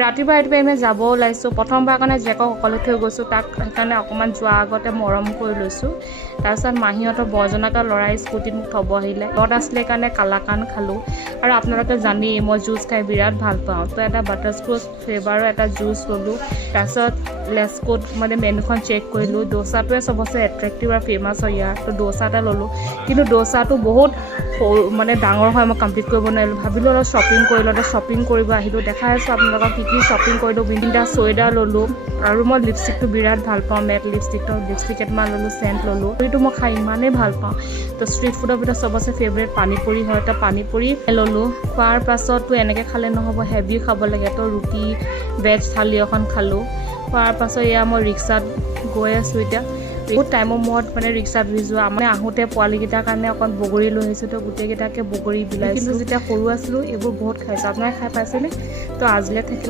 ৰাতিপুৱা আমি যাব ওলাইছোঁ প্ৰথমবাৰ কাৰণে জেকক অকলে থৈ গৈছোঁ তাক সেইকাৰণে অকণমান যোৱাৰ আগতে মৰম কৰি লৈছোঁ তাৰপিছত মাহীহঁতৰ বৰজনাকা ল'ৰাই স্কুটিত মোক থ'ব আহিলে লগত আছিলে কাৰণে কালাকান খালোঁ আৰু আপোনালোকে জানেই মই জুচ খাই বিৰাট ভাল পাওঁ তো এটা বাটাৰস্কচ ফ্লেভাৰৰ এটা জুচ ল'লোঁ তাৰপিছত লেস্কোত মানে মেনুখন চেক কৰিলোঁ ডোচাটোৱে চবচে এট্ৰেক্টিভ আৰু ফেমাছ হয় ইয়াৰ তো ডোচা এটা ল'লোঁ কিন্তু ডোচাটো বহুত মানে ডাঙৰ হয় মই কমপ্লিট কৰিব নোৱাৰিলোঁ ভাবিলোঁ অলপ শ্বপিং কৰিলোঁ শ্বপিং কৰিব আহিলোঁ দেখাই আছোঁ আপোনালোকক কি শ্বপিং কৰিলোঁ বিন্দিটা চুৱেটাৰ ল'লোঁ আৰু মই লিপষ্টিকটো বিৰাট ভাল পাওঁ মেট লিপষ্টিক কেইটামান ল'লোঁ চেণ্ট ল'লোঁ সেইটো মই খাই ইমানেই ভাল পাওঁ তো ষ্ট্ৰীট ফুডৰ ভিতৰত চবচে ফেভৰেট পানীপুৰি হয় তো পানীপুৰি ল'লোঁ খোৱাৰ পাছততো এনেকৈ খালে নহ'ব হেভি খাব লাগে তো ৰুটি ভেজ থালি এখন খালোঁ খোৱাৰ পাছত এয়া মই ৰিক্সাত গৈ আছোঁ এতিয়া বহুত টাইমৰ মূৰত মানে ৰিক্সাত বহি যোৱা মানে আহোঁতে পোৱালীকেইটাৰ কাৰণে অকণ বগৰী লৈ আহিছোঁ তো গোটেইকেইটাকে বগৰী বিলাইছোঁ কিন্তু যেতিয়া সৰু আছিলোঁ এইবোৰ বহুত খাইছোঁ আপোনালোকে খাই পাইছেনে তো আজিলৈ থাকিলে